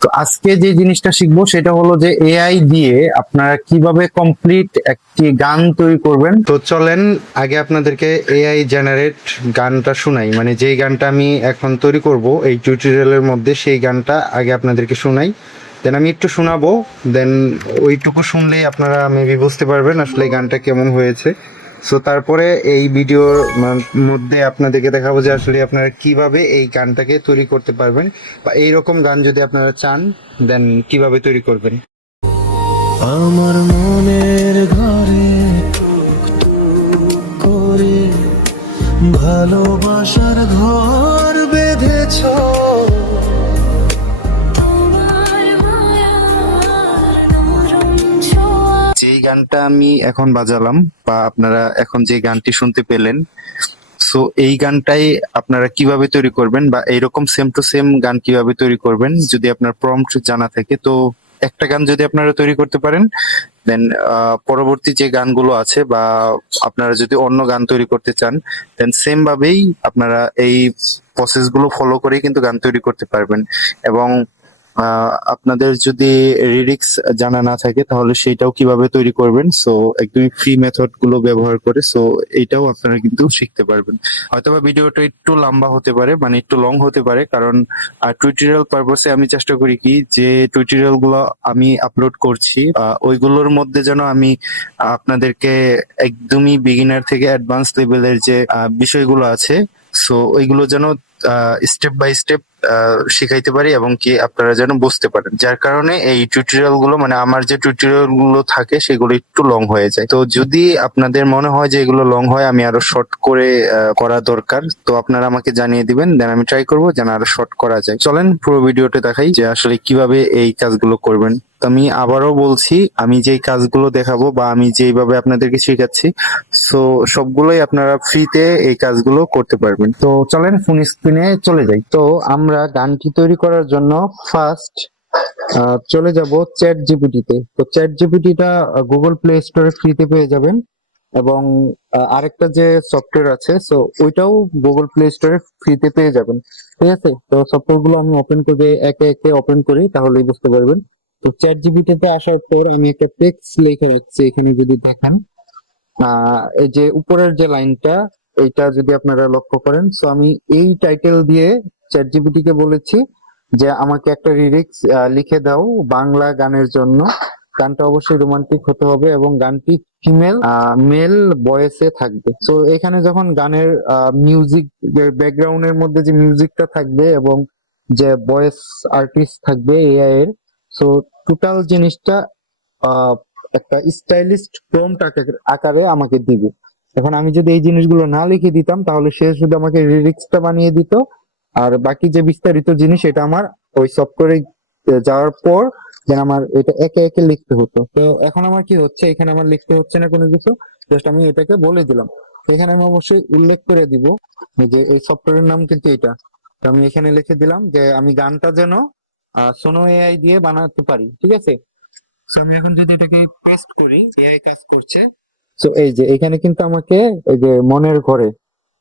তো আজকে যে জিনিসটা শিখবো সেটা হলো যে এআই দিয়ে আপনারা কিভাবে কমপ্লিট একটি গান তৈরি করবেন। তো চলেন আগে আপনাদেরকে এআই জেনারেট গানটা শোনাই, মানে যেই গানটা আমি এখন তৈরি করব এই টিউটোরিয়ালের মধ্যে, সেই গানটা আগে আপনাদেরকে শোনাই। দেন আমি একটু শোনাবো, দেন ওইটুকু শুনলেই আপনারা মেবি বুঝতে পারবেন আসলে এই গানটা কেমন হয়েছে। সো তারপরে এই ভিডিওর মধ্যে আপনাদেরকে দেখাবো যে আসলে আপনারা কিভাবে এই গানটাকে তৈরি করতে পারবেন, বা এইরকম গান যদি আপনারা চান দেন কিভাবে তৈরি করবেন। আমার মনের ঘরে টুকটুক করে ভালোবাসার ঘর বেঁধেছ। যেই গানটা আমি এখন বাজালাম বা আপনারা এখন যে গানটি শুনতে পেলেন, সো এই গানটাই আপনারা কিভাবে তৈরি করবেন বা এইরকম সেম টু সেম গান কিভাবে তৈরি করবেন যদি আপনার প্রম্পট জানা থাকে। তো একটা গান যদি আপনারা তৈরি করতে পারেন, দেন পরবর্তী যে গানগুলো আছে বা আপনারা যদি অন্য গান তৈরি করতে চান, দেন সেম ভাবেই আপনারা এই প্রসেস গুলো ফলো করেই কিন্তু গান তৈরি করতে পারবেন। এবং আপনাদের যদি লিরিক্স জানা না থাকে তাহলে সেইটাও কিভাবে তৈরি করবেন, সো একদমই ফ্রি মেথড গুলো ব্যবহার করে সো এইটাও আপনারা কিন্তু শিখতে পারবেন। হয়তোবা ভিডিওটা একটু লম্বা হতে পারে, মানে একটু লং হতে পারে, কারণ টিউটোরিয়াল পারপসে আমি চেষ্টা করি কি যে টিউটোরিয়াল গুলো আমি আপলোড করছি ওইগুলোর মধ্যে যেন আমি আপনাদেরকে একদমই বিগিনার থেকে অ্যাডভান্স লেভেলের যে বিষয়গুলো আছে সো ওইগুলো যেন স্টেপ বাই স্টেপ শিখাইতে পারি এবং কি আপনারা যেন বুঝতে পারেন। যার কারণে এই টিউটোরিয়াল গুলো, মানে আমার যে টিউটোরিয়াল গুলো থাকে সেগুলো একটু লং হয়ে যায়। তো যদি আপনাদের মনে হয় যে এগুলো লং হয়, আমি আরো শর্ট করে করা দরকার, তো আপনারা আমাকে জানিয়ে দিবেন, দেন আমি ট্রাই করবো যেন আরো শর্ট করা যায়। চলেন পুরো ভিডিওটা দেখাই যে আসলে কিভাবে এই কাজগুলো করবেন। তো আমি আবারও বলছি, আমি যেই কাজগুলো দেখাবো বা আমি যেইভাবে আপনাদেরকে শেখাচ্ছি সো সবগুলোই আপনারা ফ্রিতে এই কাজগুলো করতে পারবেন। তো চলেন ফোন স্ক্রিনে চলে যাই। তো আমরা গানটি তৈরি করার জন্য ফার্স্ট চলে যাব চ্যাট জিপিটিতে। তো চ্যাট জিপিটিটা গুগল প্লে স্টোরে ফ্রিতে পেয়ে যাবেন, এবং আরেকটা যে সফটওয়্যার আছে সো ওইটাও গুগল প্লে স্টোরে ফ্রিতে পেয়ে যাবেন। ঠিক আছে, তো সফটওয়্যার গুলো আমি ওপেন করে একে একে ওপেন করি তাহলেই বুঝতে পারবেন। তো চ্যাট জিপিটিতে আসার পর আমি একটা টেক্সট লিখে রাখছি, এখানে যদি দেখেন এই যে উপরের যে লাইনটা, এইটা যদি আপনারা লক্ষ্য করেন, সো আমি এই টাইটেল দিয়ে চ্যাট জিপিটি কে বলেছি যে আমাকে একটা লিরিক্স লিখে দাও বাংলা গানের জন্য। গানটা অবশ্যই রোমান্টিক হতে হবে এবং গানটি ফিমেল মেল ভয়েসে থাকবে। সো এখানে যখন গানের মিউজিক ব্যাকগ্রাউন্ডের মধ্যে যে মিউজিকটা থাকবে এবং যে ভয়েস আর্টিস্ট থাকবে এআই এর, সো টোটাল জিনিসটা আহ একটা স্টাইলিস্ট প্রম্পট আকারে আমাকে দিবে। এখন আমি যদি এই জিনিসগুলো না লিখে দিতাম তাহলে সে শুধু আমাকে লিরিক্সটা বানিয়ে দিত, আর বাকি যে বিস্তারিত জিনিস এটা আমার ওই সফটওয়্যারে যাওয়ার পর দেন আমার এটা একে একে লিখতে হতো। তো এখন আমার কি হচ্ছে, এখানে আমার লিখতে হচ্ছে না কোনো কিছু, জাস্ট আমি এটাকে বলে দিলাম। এখানে আমি অবশ্যই উল্লেখ করে দিব যে এই সফটওয়্যারের নাম কিন্তু এটা। তো আমি এখানে লিখে দিলাম যে আমি গানটা যেন সোনো এআই দিয়ে বানাতে পারি। ঠিক আছে, So, আমি এখন যদি এটাকে পেস্ট করি, এআই কাজ করছে। তো এই যে এখানে কিন্তু আমাকে এই যে মনের ঘরে,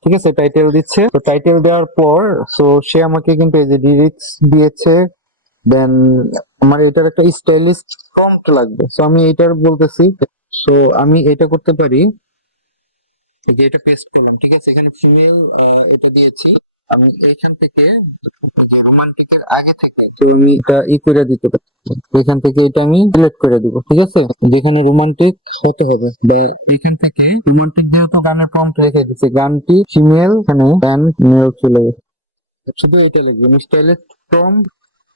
ঠিক আছে, টাইটেল দিচ্ছে। তো টাইটেল দেওয়ার পর সো সে আমাকে কিন্তু এই যে লিরিক্স দিয়েছে। দেন আমার এটার একটা স্টাইলিশ প্রম্পট লাগবে, সো আমি এটার বলতেছি। সো আমি এটা করতে পারি, এই যে এটা পেস্ট করলাম, ঠিক আছে, এখানে ফিমেল এটা দিয়েছি। আমি এইখান থেকে যে রোমান্টিকের আগে থেকে তো আমি এটা করে দিতে পারি, এখান থেকে এটা আমি সিলেক্ট করে দিব। ঠিক আছে, যেখানে রোমান্টিক হতে হবে এখান থেকে রোমান্টিক যেহেতু গানের প্রম্পট রেখে দিচ্ছে, গানটি ফিমেল এখানে গান মেল চলে গেছে। শুধু এটা লিখবেন স্টাইলিশ প্রম্পট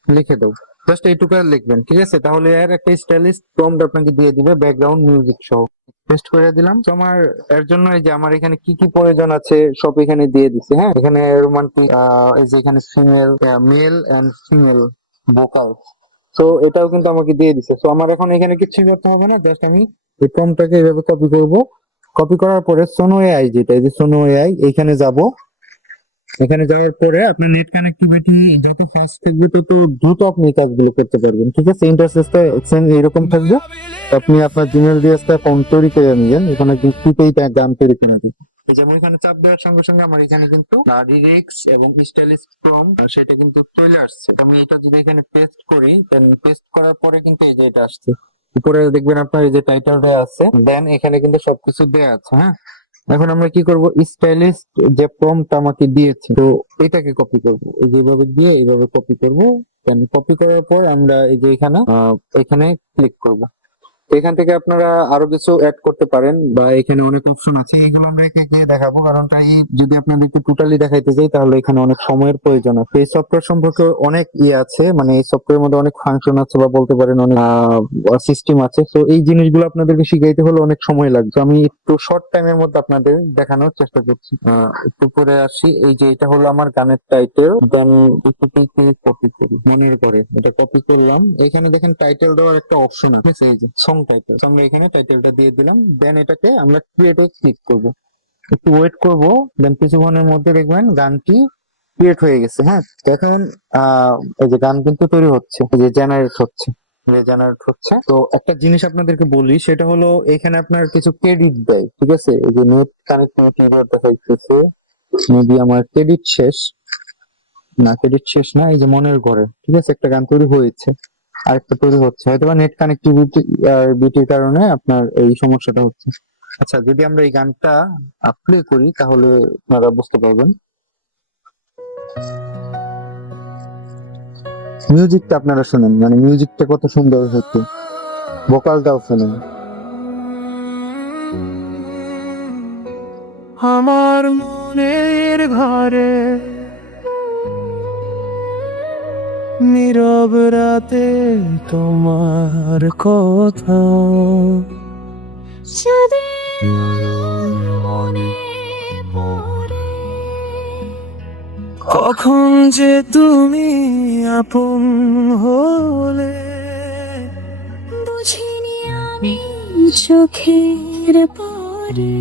লিখে দাও, জাস্ট এইটুকু আর লিখবেন। ঠিক আছে, তাহলে এর একটা স্টাইলিশ প্রম্পট আপনাকে দিয়ে দিবে ব্যাকগ্রাউন্ড মিউজিক সহ। পেস্ট করে দিলাম। তো আমার এর জন্য এই যে আমার এখানে কি কি প্রয়োজন আছে সব এখানে দিয়ে দিছে। হ্যাঁ, এখানে রোমান্টিক এই যে এখানে female male and female vocal, তো এটাও কিন্তু আমাকে দিয়ে দিছে। তো আমার এখন এখানে কিছু করতে হবে না, জাস্ট আমি এই প্রম্পটটাকে এইভাবে কপি করব। কপি করার পরে সোনো এআই, যেটা এই যে সোনো এআই, এখানে যাব। এখানে যাওয়ার পরে আপনার নেট কানেক্টিভিটি যত ফাস্ট থাকবে তত দ্রুত আপনি এই কাজগুলো করতে পারবেন। ঠিক আছে, ইন্টারফেসটা এরকম থাকবে। আপনি আপনার জিমেল দিয়ে একটা অ্যাকাউন্ট তৈরি করে নিবেন, এখানে ফ্রিতেই গান তৈরি করে দিবেন। এই যেমন এখানে চাপ দেওয়ার সঙ্গে সঙ্গে আমার এখানে কিন্তু লিরিক্স এবং স্টাইলিশ প্রম্পট সেটা কিন্তু চলে আসছে। আমি এটা যদি এখানে পেস্ট করি, দেন পেস্ট করার পরে কিন্তু এই যে এটা আসছে, উপরে দেখবেন আপনার এই যে টাইটেলটা আছে, দেন এখানে কিন্তু সবকিছু দেয়া আছে। হ্যাঁ, এখন আমরা কি করব, স্টাইলিশ যে প্রম্পট আমাকে দিয়েছে, তো এটাকে কপি করব, এই যে এইভাবে দিয়ে এইভাবে কপি করব। দেন কপি করার পর আমরা এই যে এখানে ক্লিক করব। তো এখান থেকে আপনারা আরো কিছু অ্যাড করতে পারেন, বা এখানে অনেক অপশন আছে, এগুলো আমরা একে একে দেখাবো, কারণ এই যদি আপনাদেরকে টোটালি দেখাইতে যাই তাহলে এখানে অনেক সময়ের প্রয়োজন আছে। এই সফটওয়্যার সম্পর্কে অনেক আছে, মানে এই সফটওয়্যারের মধ্যে অনেক ফাংশন আছে, বা বলতে পারেন অনেক সিস্টেম আছে। তো এই জিনিসগুলো আপনাদেরকে শিখাইতে হলে অনেক সময় লাগবে। তো আমি একটু শর্ট টাইমের মধ্যে আপনাদের দেখানোর চেষ্টা করছি। একটু পরে আসি, এই যে এটা হলো আমার গানের টাইটেল, দেন কপি করি, মনের করে এটা কপি করলাম। এখানে দেখেন টাইটেল দেওয়ার একটা অপশন আছে, এই যে সং টাইটেল, আমরা এখানে টাইটেলটা দিয়ে দিলাম। দেন এটাকে আমরা ক্রিয়েটে ক্লিক করব, একটু ওয়েট করব, দেন কিছুক্ষণের মধ্যে দেখবেন গানটি ক্রিয়েট হয়ে গেছে। হ্যাঁ, এখন এই যে গান কিন্তু তৈরি হচ্ছে, এই যে জেনারেট হচ্ছে, তো একটা জিনিস আপনাদেরকে বলি, সেটা হলো এখানে আপনার কিছু ক্রেডিট দেয়, ঠিক আছে? এই যে নেট কানেক্টিভিটি দেখাইতেছে, মেবি আমার ক্রেডিট শেষ, না ক্রেডিট শেষ না, এই যে মনের ঘরে, ঠিক আছে, একটা গান তৈরি হয়েছে, আরেকটা তৈরি হচ্ছে, হয়তো বা নেট কানেক্টিভিটির কারণে আপনার এই সমস্যাটা হচ্ছে। আচ্ছা, যদি আমরা এই গানটা প্লে করি তাহলে আপনারা বুঝতে পারবেন। মিউজিকটা আপনারা শুনেন, মানে মিউজিকটা কত সুন্দর হচ্ছে, ভোকালটাও শুনেন। আমার মনের ঘরে নীরব রাতে তোমার কথা যদি মনে পড়ে কখন যে তুমি আপন হলে বুঝিনি আমি চোখের পরে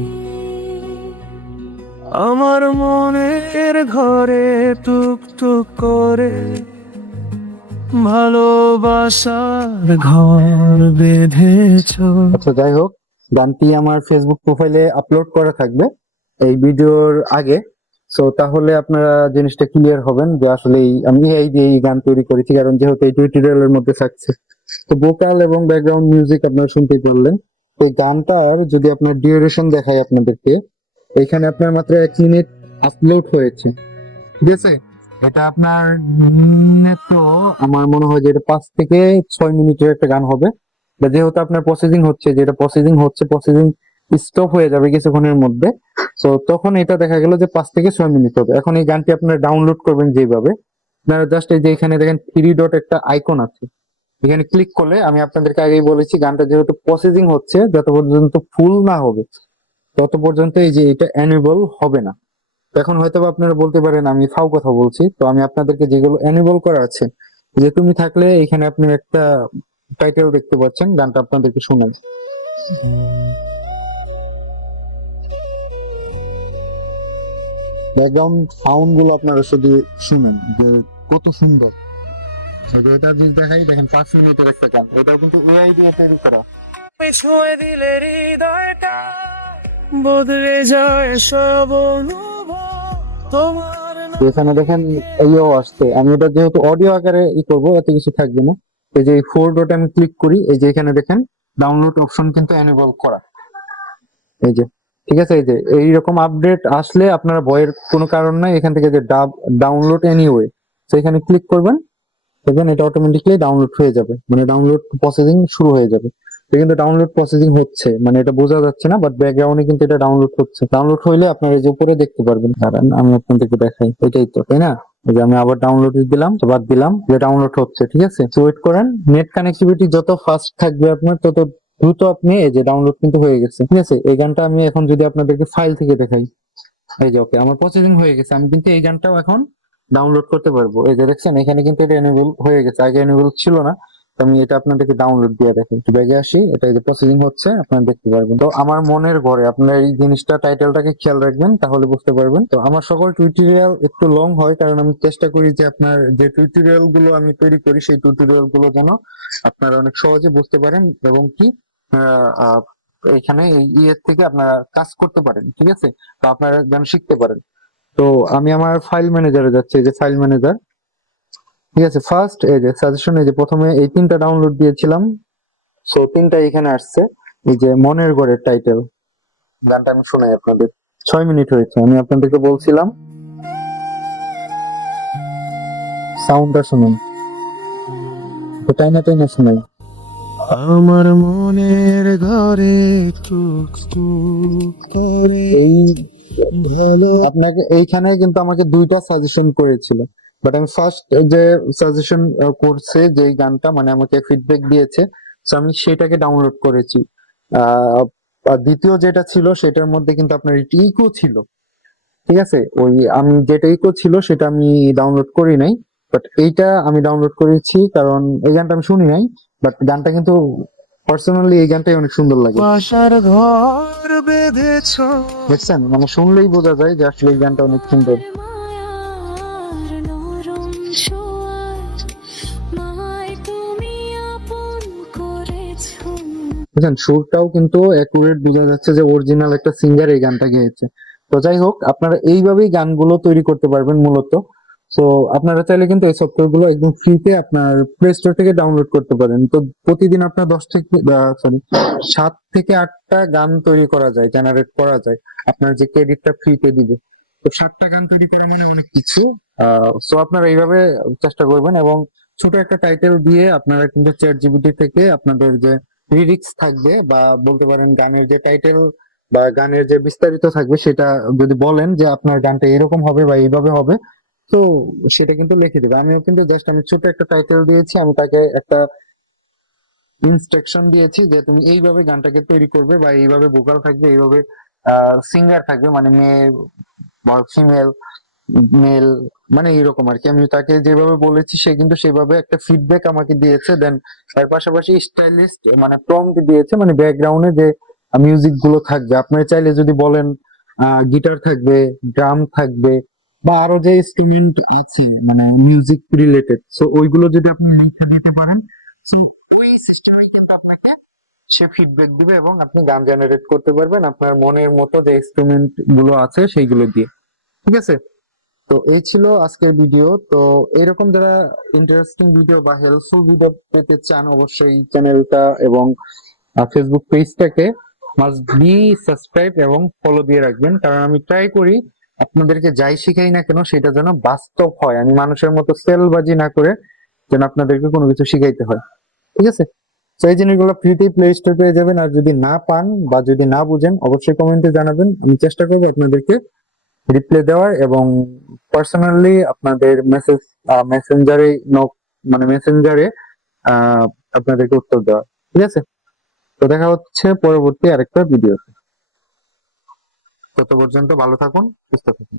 আমার মনের ঘরে টুকটুক করে ভালোবাসার ঘর বেঁধেছো। আচ্ছা, যাই হোক, গানটি আমার ফেসবুক প্রোফাইলে আপলোড করা থাকবে এই ভিডিওর আগে। সো তাহলে আপনারা জিনিসটা ক্লিয়ার হবেন যে আসলে আমি এই যে এই গান তৈরি করেছি, কারণ যেহেতু এই টিউটোরিয়ালের মধ্যে থাকছে, তো ভোকাল এবং ব্যাকগ্রাউন্ড মিউজিক আপনারা শুনতে পারলেন। এই গানটার যদি আপনার ডিউরেশন দেখাই আপনাদেরকে, এখানে আপনার মাত্র 1 মিনিট আপলোড হয়েছে, ঠিক আছে? এটা আপনার তো আমার মনে হয় যে এটা 5 থেকে 6 মিনিটের একটা গান হবে। বা যেহেতু আপনার প্রসেসিং হচ্ছে, যেটা প্রসেসিং স্টপ হয়ে যাবে কিছুক্ষণের মধ্যে, তো তখন এটা দেখা গেল যে 5 থেকে 6 মিনিট হবে। এখন এই গানটি আপনারা ডাউনলোড করবেন যেভাবে, আপনারা জাস্ট এই যে এখানে দেখেন 3 ডট একটা আইকন আছে, এখানে ক্লিক করলে, আমি আপনাদেরকে আগেই বলেছি গানটা যেহেতু প্রসেসিং হচ্ছে, যত পর্যন্ত ফুল না হবে তত পর্যন্ত এই যে এটা এনেবল হবে না। এখন হয়তো বা আপনারা বলতে পারেন আমি ফাও কথা বলছি, তো আমি আপনাদেরকে যেগুলো এনেবল করা আছে, যে তুমি থাকলে এখানে আপনি একটা টাইটেল দেখতে পাচ্ছেন, গানটা আপনাদেরকে শোনাই। ব্যাকগ্রাউন্ড সাউন্ড গুলো আপনারা শুধু শুনেন যে কত সুন্দর। যদি এটা যদি দেখাই, দেখেন 5 মিনিটের একটা গান, এটা কিন্তু এআই দিয়ে তৈরি করা। ছুঁয়ে দিলে হৃদয়টা বদলে যায় সব অনুভব তোমার তো এখানে দেখেন এইও আসছে, আমি এটা যেহেতু অডিও আকারে করবো, এত কিছু থাকবে না। এই যে 4 ডটে আমি ক্লিক করি, এই যে এখানে দেখেন ডাউনলোড অপশন কিন্তু এনেবল করা, এই যে, ঠিক আছে? এই যে এইরকম আপডেট আসলে আপনারা ভয়ের কোনো কারণ নাই, এখান থেকে যে ডাউনলোড এনিওয়ে, তো এখানে ক্লিক করবেন, দেখবেন এটা অটোমেটিকলি ডাউনলোড হয়ে যাবে, মানে ডাউনলোড প্রসেসিং শুরু হয়ে যাবে। এটা কিন্তু ডাউনলোড প্রসেসিং হচ্ছে, মানে এটা বোঝা যাচ্ছে না, বাট ব্যাকগ্রাউন্ডে কিন্তু এটা ডাউনলোড হচ্ছে। ডাউনলোড হইলে আপনারা এই যে উপরে দেখতে পারবেন, দাঁড়ান আমি আপনাদেরকে দেখাই, এটাই তো, তাই না? এই যে আমি আবার ডাউনলোড দিলাম, আবার দিলাম, যে ডাউনলোড হচ্ছে, ঠিক আছে? ওয়েট করেন, নেট কানেক্টিভিটি যত ফাস্ট থাকবে আপনার, তত দ্রুত আপনি এই যে ডাউনলোড কিন্তু হয়ে গেছে, ঠিক আছে? এই গানটা আমি এখন যদি আপনাদেরকে ফাইল থেকে দেখাই, এই যে ওকে, আমার প্রসেসিং হয়ে গেছে, আমি কিন্তু এই গানটাও এখন ডাউনলোড করতে পারবো। এই যে দেখছেন এখানে কিন্তু এটা এনেবল হয়ে গেছে, আগে এনেবল ছিল না। তো আমি এটা আপনাদেরকে ডাউনলোড দিয়ে দেখি, একটু ব্যাগে আসি, এটা এই যে প্রসেসিং হচ্ছে, আপনারা দেখতে পারবেন। তো আমার মনের ঘরে আপনার এই জিনিসটা, টাইটেলটাকে খেয়াল রাখবেন, তাহলে বুঝতে পারবেন। তো আমার সকল টিউটোরিয়াল একটু লং হয়, কারণ আমি চেষ্টা করি যে আপনার যে টিউটোরিয়াল গুলো আমি তৈরি করি, সেই টিউটোরিয়াল গুলো যেন আপনারা অনেক সহজে বুঝতে পারেন, এবং কি এইখানে এই ইয়ের থেকে আপনারা কাজ করতে পারেন, ঠিক আছে? তো আপনারা যেন শিখতে পারেন। তো আমি আমার ফাইল ম্যানেজারে যাচ্ছি, এই যে ফাইল ম্যানেজার, ঠিক আছে? ফার্স্ট এই যে সাজেশন, এই যে প্রথমে এই তিনটা ডাউনলোড দিয়েছিলাম, সো তিনটা এখানে আসছে। এই যে মনের ঘরের টাইটেল গানটা আমি শোনাই আপনাদের, 6 মিনিট হয়েছে, আমি আপনাদেরকে বলছিলাম সাউন্ডটা শুনুন, তো টাইনা টাইনা শোনাই। আমার মনের ঘরে টুক টুক করে এই ভালো আপনাকে এইখানে কিন্তু আমাকে দুইটা সাজেশন করেছিল, বাট আমি ফার্স্ট যে সাজেশন করছে যে গানটা, মানে আমাকে ফিডব্যাক দিয়েছে, তো আমি সেটাকে ডাউনলোড করেছি। আর দ্বিতীয় যেটা ছিল সেটার মধ্যে কিন্তু আপনার ইকো ছিল, ঠিক আছে? ওই আমি যেটা ইকো ছিল সেটা আমি ডাউনলোড করি নাই, বাট এইটা আমি ডাউনলোড করেছি, কারণ এই গানটা আমি শুনি নাই, বাট গানটা কিন্তু পার্সোনালি এই গানটাই অনেক সুন্দর লাগে। বাসার ঘর বেঁধেছ দেখছেন, মানে শুনলেই বোঝা যায় যে আসলে এই গানটা অনেক সুন্দর। মায়ার নরম ছোঁয়ায় মায় তুমি আপন করেছো। বুঝছেন, সুরটাও কিন্তু অ্যাকুরেট, বোঝা যাচ্ছে যে অরিজিনাল একটা সিঙ্গার এই গানটা গেয়েছে। তো যাই হোক, আপনারা এইভাবেই গানগুলো তৈরি করতে পারবেন মূলত। তো আপনারা চাইলে কিন্তু এই সফটওয়্যার গুলো একদম ফ্রিতে আপনার প্লে স্টোর থেকে ডাউনলোড করতে পারেন। তো প্রতিদিন আপনার 7 থেকে 8টা গান তৈরি করা যায়, জেনারেট করা যায়, আপনার যে ক্রেডিটটা ফ্রিতে দিবে। তো 7টা গান তৈরি করা মানে অনেক কিছু। সো আপনারা এইভাবে চেষ্টা করবেন, এবং ছোট একটা টাইটেল দিয়ে আপনারা কিন্তু চ্যাট জিপিটি থেকে আপনাদের যে লিরিক্স থাকবে, বা বলতে পারেন গানের যে টাইটেল বা গানের যে বিস্তারিত থাকবে, সেটা যদি বলেন যে আপনার গানটা এরকম হবে বা এইভাবে হবে, তো সেটা কিন্তু লিখে দেবে। আমিও কিন্তু জাস্ট আমি ছোট একটা টাইটেল দিয়েছি, আমি তাকে একটা ইনস্ট্রাকশন দিয়েছি যে তুমি এইভাবে গানটাকে তৈরি করবে, বা এইভাবে ভোকাল থাকবে, এইভাবে সিঙ্গার থাকবে, মানে মেয়ে বা ফিমেল, মেল, মানে এরকম আর কি। আমি তাকে যেভাবে বলেছি সে কিন্তু সেভাবে একটা ফিডব্যাক আমাকে দিয়েছে। দেন তার পাশাপাশি স্টাইলিস্ট মানে প্রম্পট দিয়েছে, মানে ব্যাকগ্রাউন্ডে যে মিউজিক গুলো থাকবে, আপনারা চাইলে যদি বলেন গিটার থাকবে, ড্রাম থাকবে, বা আরো যে ইনস্ট্রুমেন্ট আছে মানে মিউজিক রিলেটেড, সো ওইগুলো যদি আপনি লিখে দিতে পারেন, so ওই সিস্টেমে কিন্তু আপনাকে সে ফিডব্যাক দিবে, এবং আপনি গান জেনারেট করতে পারবেন আপনার মনের মতো যে ইনস্ট্রুমেন্ট গুলো আছে সেইগুলো দিয়ে, ঠিক আছে? তো এই ছিল আজকের ভিডিও। তো এরকম যারা ইন্টারেস্টিং ভিডিও বা হেল্পফুল ভিডিও পেতে চান, অবশ্যই চ্যানেলটা এবং ফেসবুক পেজটাকে মাস্ট বি সাবস্ক্রাইব এবং ফলো দিয়ে রাখবেন, কারণ আমি ট্রাই করি আপনাদেরকে যাই শিখাই না কেন সেটা যেন বাস্তব হয়, আমি মানুষের মতো সেলবাজি না করে যেন আপনাদেরকে কোনো কিছু শিখাইতে হয়, ঠিক আছে? তো এই জিনিসগুলো ফ্রিতেই প্লে স্টোর পেয়ে যাবেন, আর যদি না পান বা যদি না বুঝেন অবশ্যই কমেন্টে জানাবেন, আমি চেষ্টা করবো আপনাদেরকে রিপ্লাই দেওয়ার, এবং পার্সোনালি আপনাদের মেসেঞ্জারে মানে মেসেঞ্জারে আপনাদেরকে উত্তর দেওয়ার, ঠিক আছে? তো দেখা হচ্ছে পরবর্তী আরেকটা ভিডিও। তত পর্যন্ত ভালো থাকুন, সুস্থ থাকুন।